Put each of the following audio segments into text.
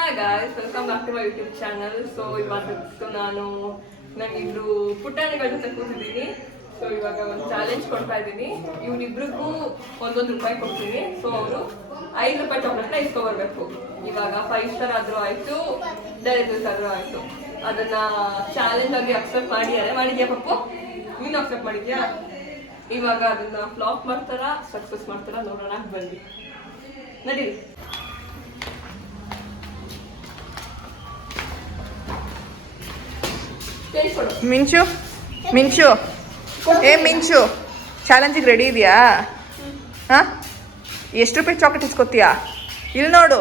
Hi guys, welcome back to my YouTube channel. So ಇವತ್ತು ನಾನು ನನ್ನಿಬ್ರು ಪುಟಾಣಿಗಳ ಜೊತೆ ಕೂತಿದ್ದೀನಿ. ಸೊ ಇವಾಗ ಒಂದು ಚಾಲೆಂಜ್ ಕೊಡ್ತಾ ಇದ್ದೀನಿ. ಇವ್ರಿಬ್ರಿಗೂ ಒಂದೊಂದು ರೂಪಾಯಿ ಕೊಡ್ತೀನಿ. ಸೊ ಅವರು 5 ರೂಪಾಯಿ ಚಾಕ್ಲೇಟ್ನ ಇಸ್ಕೊಬರ್ಬೇಕು. ಇವಾಗ 5 ಸ್ಟಾರ್ ಆದ್ರೂ ಆಯ್ತು, ಡೈರಿ ಮಿಲ್ಕ್ ಆದ್ರೂ ಆಯ್ತು. ಅದನ್ನ ಚಾಲೆಂಜ್ ಆಗಿ ಅಕ್ಸೆಪ್ಟ್ ಮಾಡಿದ್ಯಾ ಪಪ್ಪು? ನೀನು ಅಕ್ಸೆಪ್ಟ್ ಮಾಡಿದ್ಯಾ? ಇವಾಗ ಅದನ್ನ ಫ್ಲಾಪ್ ಮಾಡ್ತಾರ ಸಕ್ಸಸ್ ಮಾಡ್ತಾರ ನೋಡೋಣ, ಬನ್ನಿ ನಡೀರಿ. ಮಿಂಚು ಮಿಂಚು ಏ ಮಿಂಚು, ಚಾಲೆಂಜಿಗೆ ರೆಡಿ ಇದೆಯಾ? ಹಾಂ, ಎಷ್ಟು ರೂಪಾಯಿ ಚಾಕ್ಲೇಟ್ ಇಸ್ಕೊತೀಯಾ? ಇಲ್ಲಿ ನೋಡು,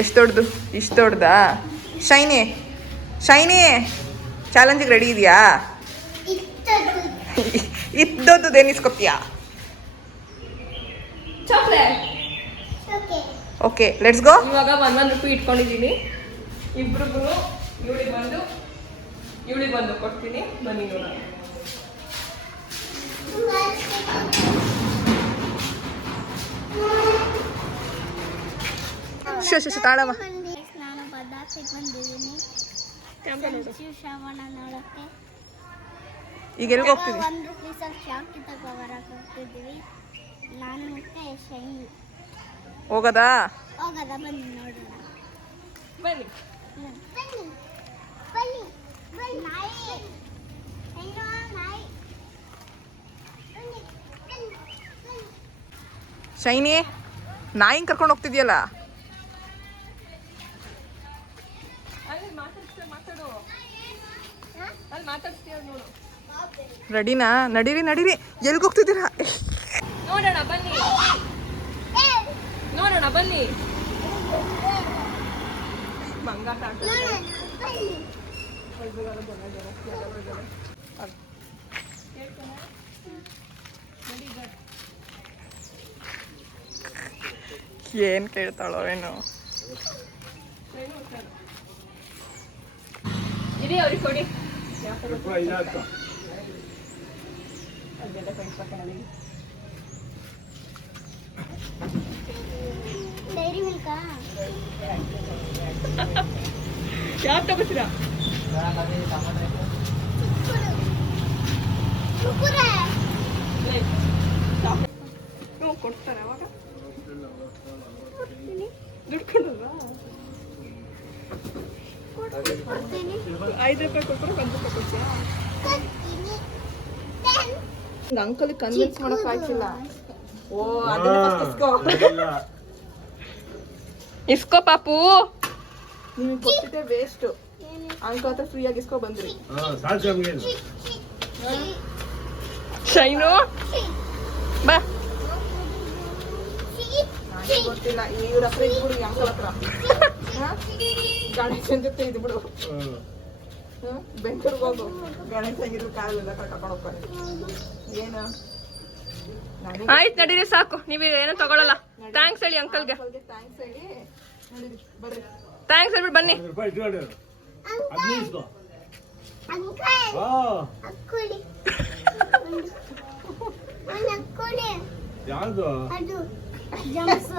ಎಷ್ಟು ದೊಡ್ಡದು, ಇಷ್ಟು ದೊಡ್ಡದಾ? ಶೈನಿ ಶೈನಿ, ಚಾಲೆಂಜಿಗೆ ರೆಡಿ ಇದೆಯಾ? ಇಷ್ಟು ದೊಡ್ಡದೇನು ಇಸ್ಕೊತೀಯಾ? ಚಾಕ್ಲೇಟ್. Okay, let's go. ಇವಾಗ 1 ರೂಪಾಯಿ ಇಟ್ಕೊಂಡಿದ್ದೀನಿ. ಇಬ್ರಿಗೂ ಇವಳಿಗೆ ಬಂದು ಕೊಡ್ತೀನಿ, ಬನ್ನಿ ನೋಡೋಣ. ತಾಳಮ್ಮ. ನಾನು ಪದಾರ್ಥಕ್ಕೆ ಬಂದಿದ್ದೀನಿ. ಶ್ರವಣ ನೋಡಕ್ಕೆ ಈಗ ಎಲ್ಲಿಗೆ ಹೋಗ್ತೀವಿ? 1 ರೂಪಾಯಿ ಶಾಕಿ ತಗೊಬರಕ್ಕೆ ಹೋಗ್ತಿದ್ದೀವಿ. ನಾನು ಮತ್ತೆ ಶೈನಿ. ಹೋಗದಾ? ಬನ್ನಿ ನೋಡೋಣ. ಬನ್ನಿ ಬನ್ನಿ ಬನ್ನಿ ಬನ್ನಿ. ನಾಯಿ ಹೆಂಗೋ ನಾಯಿ. ಶೈನಿ, ನಾಯಿನ ಕರ್ಕೊಂಡು ಹೋಗ್ತಿದ್ಯಲ್ಲ? ರೆಡಿನಾ? ನಡೀರಿ ನಡೀರಿ, ಎಲ್ಲಿಗೆ ಹೋಗ್ತಿದ್ದೀರಾ? ನೋಡೋಣ ಬನ್ನಿ, ನೋಡೋಣ ಬನ್ನಿ. ಮಂಗಾಟ ಏನ್ ಕೇಳ್ತಾಳೋ ಏನೋ. ಇಡೀ ಅವ್ರಿಗೆ ಕೊಡಿ. ಡೈರಿ ಮಿಲ್ಕಾ? ಯಾರು ತಗೋತೀರಾ? ಕೊಡ್ತಾರೆ ಅವಾಗ ದುಡ್ಡು ಕೊಡಲ್ವಾ? 5 ರೂಪಾಯಿ ಕೊಟ್ಟರು 1 ರೂಪಾಯಿ ಕೊಡ್ತೀಯಾ? ಅಂಕಲ್ ಕನ್ವಿನ್ಸ್ ಮಾಡಕ್ ಆಯ್ತಿಲ್ಲ. ಓ, ಇಸ್ಕೋ ಪಾಪು, ನೀವು ಕೊಟ್ಟಿದ್ದೆ ವೇಸ್ಟ್. ಅಂಕಲ್ ಹತ್ರ ಫ್ರೀ ಆಗಿ ಇಸ್ಕೊ ಬಂದ್ರಿ. ಶೈನು ಬಾ. ನನಗೆ ಗೊತ್ತಿಲ್ಲ, ಇವ್ರ ಹತ್ರ ಇದ್ಬಿಡು, ಅಂಕಲ್ ಹತ್ರ ಗಣೇಶನ್ ಜೊತೆ ಇದ್ಬಿಡು. ಬೆಂಗಳೂರಿಗೆ ಹೋಗು, ಗಣೇಶ ಇರೋ ಕಾಲೆಲ್ಲ ಕರ್ಕೊಂಡು ಹೋಗ್ತಾರೆ. ಏನು ಆಯ್ತು, ನಡೀರಿ ಸಾಕು. ನೀವು ಏನೋ ತಗೊಳಲ್ಲ. ಥ್ಯಾಂಕ್ಸ್ ಹೇಳಿ ಅಂಕಲ್ಗೆ. ಥ್ಯಾಂಕ್ಸ್ ಹೇಳಿ, ಬರ್ರಿ. ಥ್ಯಾಂಕ್ಸ್ ಹೇಳ್ಬಿಟ್ಟು ಬನ್ನಿ. ಯಾವುದು? ಜಂಪ್ಸ್.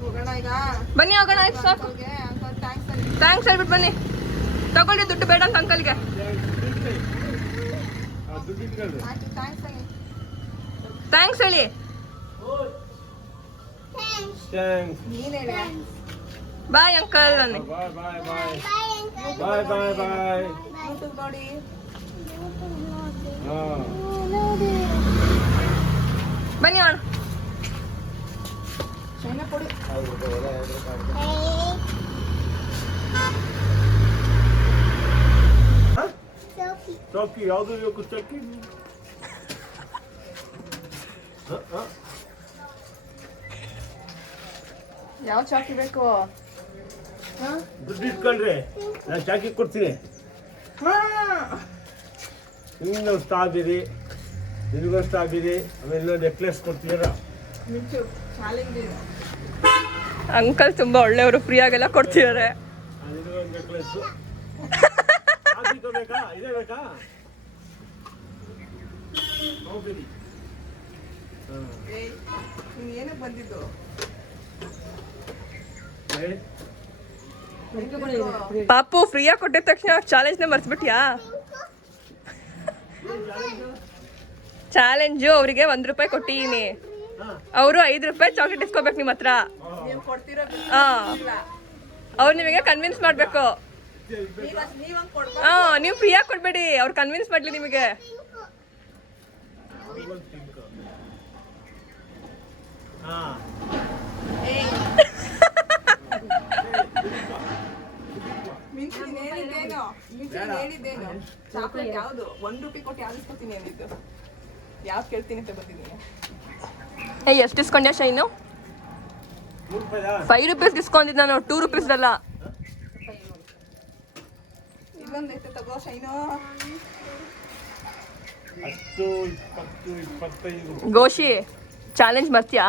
ಹೋಗೋಣ ಈಗ, ಬನ್ನಿ ಹೋಗೋಣ. ಆಯ್ತು ಸಾಕು, ಥ್ಯಾಂಕ್ಸ್ ಹೇಳ್ಬಿಟ್ಟು ಬನ್ನಿ. ತಗೊಳ್ಳಿ, ದುಡ್ಡು ಬೇಡ ಅಂತ ಅಂಕಲ್ಗೆ. ಥ್ಯಾಂಕ್ಸ್ ಹೇಳಿ. Bye uncle. ನನಗೆ ಬನ್ನಿ ಅಣ್ಣ. ಚೌಕಿ ಯಾವುದು ಬೇಕು? ಚೌಕಿ ಯಾವ ಚಾಕಿ ಬೇಕು? ದುಡ್ಡು ಇಟ್ಕೊಂಡ್ರೆ ನಾನು ಚಾಕಿ ಕೊಡ್ತೀನಿ. ನಿಮ್ಗೊಂದು ಸ್ಟ್ರಾಬೆರಿ, ನಿನಗೊಂದು ಸ್ಟ್ರಾಬೆರಿ, ಆಮೇಲೆ ಇನ್ನೊಂದು ನೆಕ್ಲೆಸ್ ಕೊಡ್ತೀರ. ಅಂಕಲ್ ತುಂಬಾ ಒಳ್ಳೆಯವರು, ಫ್ರೀ ಆಗೆಲ್ಲ ಕೊಡ್ತಿದ್ದಾರೆ. ನಿನಗೊಂದು ನೆಕ್ಲೆಸ್ ಬೇಕಾ? ಇದೇ ಬೇಕಾ? ನೋಬಿರಿ. ಏನಕ್ಕೆ ಬಂದಿದ್ದು? ಪಾಪು ಫ್ರೀಯಾಗಿ ಕೊಟ್ಟಿದ ತಕ್ಷಣ ಚಾಲೆಂಜ್ನ ಮರ್ಸ್ಬಿಟ್ಯಾ? ಚಾಲೆಂಜು ಅವರಿಗೆ ₹1 ಕೊಟ್ಟಿದ್ದೀನಿ, ಅವರು ₹5 ಚಾಕ್ಲೇಟ್ ಇಸ್ಕೋಬೇಕು ನಿಮ್ಮ ಹತ್ರ. ನೀವು ಕೊಡ್ತಿರೋ ಹಾ, ಅವ್ರು ನಿಮಗೆ ಕನ್ವಿನ್ಸ್ ಮಾಡಬೇಕು. ನೀವಂಗ್ ಕೊಡ್ಬೋ. ಹಾ, ನೀವು ಫ್ರೀಯಾಗಿ ಕೊಡ್ಬೇಡಿ, ಅವ್ರು ಕನ್ವಿನ್ಸ್ ಮಾಡ್ಲಿ ನಿಮಗೆ. ಮಿಂಚು ನೀನ್ ಹೇಳಿದ್ದೇನು? ಚಾಕ್ಲೇಟ್ ಯಾವ್ದು? ₹1 ಕೊಟ್ಟು ಯಾವ್ದು ಇಸ್ಕೊತೀನಿ ಅಂದಿದ್ದು? ಯಾವ್ದು ಕೇಳ್ತೀನಿ ಅಂತ ಬಂದಿದ್ದೀನಿ. ಎಷ್ಟು ಇಸ್ಕೊಂಡ್ಯಾ ಶೈನು? ₹5 ಇಸ್ಕೊಂಡಿದ್ದು ನಾನು, ₹2 ಅಲ್ಲ. ಇಲ್ಲೊಂದೈತೆ ತಗೋ ಶೈನು. 10, 20, 25. ಗೋಶಿ ಚಾಲೆಂಜ್ ಬರ್ತೀಯಾ?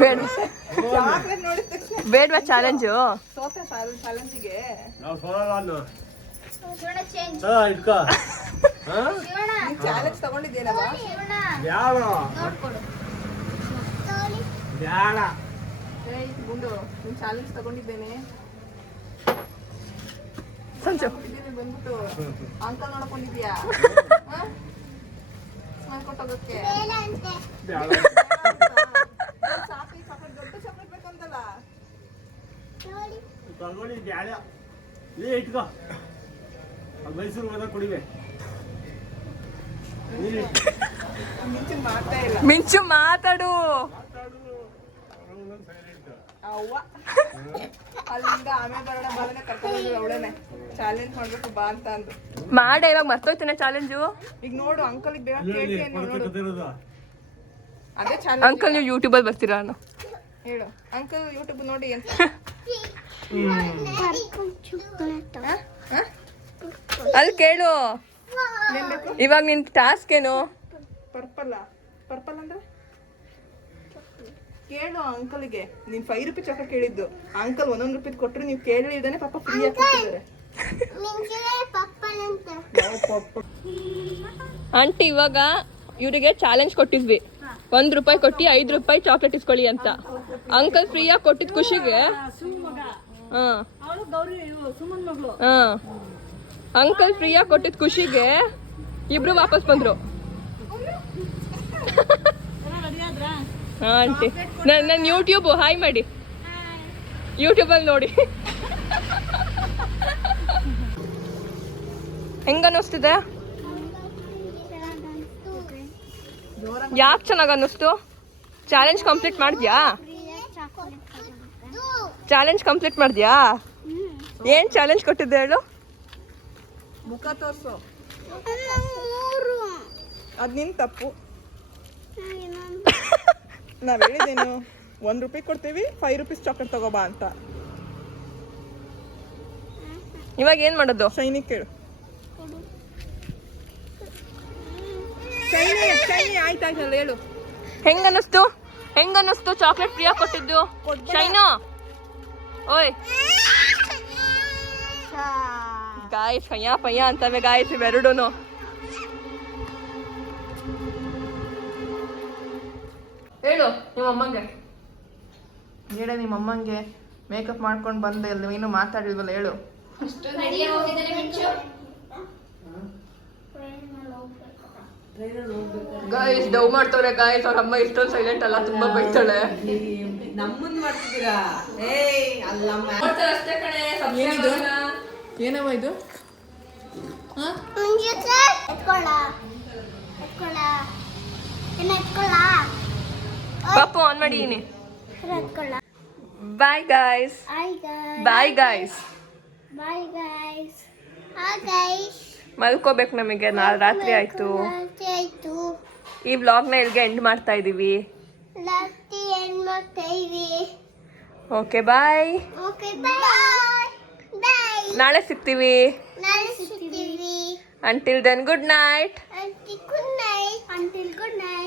ಬೇಡ, ಚಾಕ್ಲೇಟ್ ನೋಡಿದ ತಕ್ಷಣ ಬೇಡವಾ ಚಾಲೆಂಜು? ಸೋತೆ ಚಾಲೆಂಜಿಗೆ. ನಾವು ಸೋಲಲ್ಲ ಅನ್ನು. ಶಿವಣ್ಣ ಚೇಂಜ್. ಇಟ್ಕೋ. ನೀನ್ ಚಾಲೆಂಜ್ ತಗೊಂಡಿದ್ದೇನವ? ಶಿವಣ್ಣ ಬ್ಯಾಡ. ನೋಡ್ಕೊಡು. ತೋಳಿ. ಬ್ಯಾಡ. ಗುಂಡು, ನೀನ್ ಚಾಲೆಂಜ್ ತಗೊಂಡಿದ್ದೇನೆ. ಸಂಚು ಇದ್ದೀನಿ ಬಂದ್ಬಿಟ್ಟು ಅಂಕಲ್ ನೋಡ್ಕೊಂಡಿದ್ಯಾ? ಮಾಡ್ಕೊಟ್ಟೋಗಕ್ಕೆ ಬೇಡ ಅಂತೆ. ಬ್ಯಾಡ. ಚಾಕ್ಲೇಟ್ ದೊಡ್ಡ ಚಾಕ್ಲೇಟ್ ಬೇಕಂತಲ್ಲ. ತೋಳಿ. ತಗೊಳ್ಳಿ ಬ್ಯಾಡ. ಇಟ್ಕೋ. ಮೈಸೂರು ಹೋದಾಗ ಕುಡಿವೆ. ಮಿಂಚಿನ ಮಾತೇ ಇಲ್ಲ. ಮಿಂಚು ಮಾತಾಡು. ಅವ್ವ ಅಲ್ಲಿಂದ ಆಮೇಲೆ ಬರೋಣ ಬಾದನೆ ಕರ್ಕೊಂಡು ಅವಳೇನೆ ಚಾಲೆಂಜ್ ಮಾಡ್ಬೇಕು ಬಾ ಅಂತ ಅಂದು. ಮಾಡೆ, ಇವಾಗ ಮರ್ತೋಯ್ತಾನೆ ಚಾಲೆಂಜು. ಈಗ ನೋಡು ಅಂಕಲ್ ಬೇಗ ಕೇಳ್ತೀನಿ ನೋಡು. ಅದೇ ಚಾಲೆಂಜ್. ಅಂಕಲ್ ನೀವು ಯೂಟ್ಯೂಬಲ್ಲಿ ಬರ್ತೀರಾ? ನಾನು ಹೇಳು ಅಂಕಲ್ ಯೂಟ್ಯೂಬ್ ನೋಡಿ ಅಂತ. ಅಲ್ಲಿ ಕೇಳು, ಏನ್ ಬೇಕು? ಇವಾಗ ನಿನ್ ಟಾಸ್ಕ್ ಏನು? ಪರ್ಪಲ್ ಅಂದ್ರೆ ಕೇಳು ಅಂಕಲ್ಗೆ. ನೀನ್ ₹5 ಚಾಕ್ಲೇಟ್ ಕೇಳಿದ್ದು, ಅಂಕಲ್ ₹1 ಕೊಟ್ಟರು ನೀವು ಕೇಳಿದಾನೆ ಪಾಪ ಫ್ರೀ ಆಗಿ ಕೊಟ್ಟಿದ್ದಾರೆ. ಮಿಂಚಿನ ಪಪ್ಪಲ್ ಅಂತ. ಆಂಟಿ ಇವಾಗ ಇವರಿಗೆ ಚಾಲೆಂಜ್ ಕೊಟ್ಟಿದ್ವಿ, ₹1 ಕೊಟ್ಟು ₹5 ಚಾಕ್ಲೇಟ್ ಇಸ್ಕೊಳ್ಳಿ ಅಂತ. ಅಂಕಲ್ ಫ್ರೀಯಾಗಿ ಕೊಟ್ಟಿದ್ ಖುಷಿಗೆ ಅಂಕಲ್ ಫ್ರೀಯಾಗಿ ಕೊಟ್ಟಿದ್ ಖುಷಿಗೆ ಇಬ್ರು ವಾಪಸ್ ಬಂದ್ರು. ಆಂಟಿ ನನ್ನ ಯೂಟ್ಯೂಬ್ ಹಾಯ್ ಮಾಡಿ, ಯೂಟ್ಯೂಬಲ್ಲಿ ನೋಡಿ. ಹೆಂಗ ಅನ್ನಿಸ್ತಿದೆ? ಯಾಕೆ ಚೆನ್ನಾಗಿ ಅನ್ನಿಸ್ತು? ಚಾಲೆಂಜ್ ಕಂಪ್ಲೀಟ್ ಮಾಡಿದ್ಯಾ? ಚಾಲೆಂಜ್ ಕಂಪ್ಲೀಟ್ ಮಾಡಿದ್ಯಾ? ಏನು ಚಾಲೆಂಜ್ ಕೊಟ್ಟಿದ್ದೆ ಹೇಳು? ಮುಖ ತೋರ್ಸು. 3. ಅದ್ ನಿನ್ ತಪ್ಪು. ನಾವ್ ಹೇಳಿದೇನು ₹1 ಕೊಡ್ತೀವಿ, ₹5 ಚಾಕ್ಲೇಟ್ ತಗೋಬಾ ಅಂತ. ಇವಾಗ ಏನು ಮಾಡೋದು? ಶೈನಿ ಕೇಳು. ಶೈನಿ ಆಯ್ತಾಯ್ತಲ್ಲ ಹೇಳು. ಹೆಂಗನ್ನಿಸ್ತು ಚಾಕ್ಲೇಟ್ ಫ್ರೀಯಾಗಿ ಕೊಟ್ಟಿದ್ದು? ಶೈನು ಓಯ್ ಗಾಯ್ಸ್, ಪಯ್ಯ ಅಂತವೆ ಗಾಯ್ಸ್ ಇವೆರಡೂನು. ಹೇಳು ನಿಮ್ಮ ಅಮ್ಮಂಗೆ. ಹೇಳ ನಿಮ್ಮ ಅಮ್ಮಂಗೆ ಮೇಕಪ್ ಮಾಡ್ಕೊಂಡು ಬಂದೆ, ಏನು ಮಾತಾಡಿಲ್ವಲ್ಲ ಹೇಳು. ಗಾಯ್ಸ್ ಡವ್ ಮಾಡ್ತವ್ರೆ ಗಾಯ್ಸ್. ಅವ್ರ ಅಮ್ಮ ಇಷ್ಟೊಂದು ಸೈಲೆಂಟ್ ಅಲ್ಲ, ತುಂಬಾ ಬೈತಾಳೆ. ನಮ್ಮನ್ ಮಾಡ್ತಿದ್ದೀರಾ? ಏಯ್ ಅಲ್ಲಮ್ಮ. ಏನಿದು? ಏನವ ಇದು? ಪಾಪು ಆನ್ ಮಾಡಿದೀನಿ. Bye guys. Bye guys. ಮಲ್ಕೋಬೇಕು ನಮಗೆ, ನಾಳೆ ರಾತ್ರಿ ಆಯ್ತು. ಈ ವ್ಲಾಗ್ನ ಇಲ್ಲಿಗೆ ಎಂಡ್ ಮಾಡ್ತಾ ಇದೀವಿ. Okay bye. ನಾಳೆ ಸಿಗ್ತೀವಿ. Until then, good night. Until good night.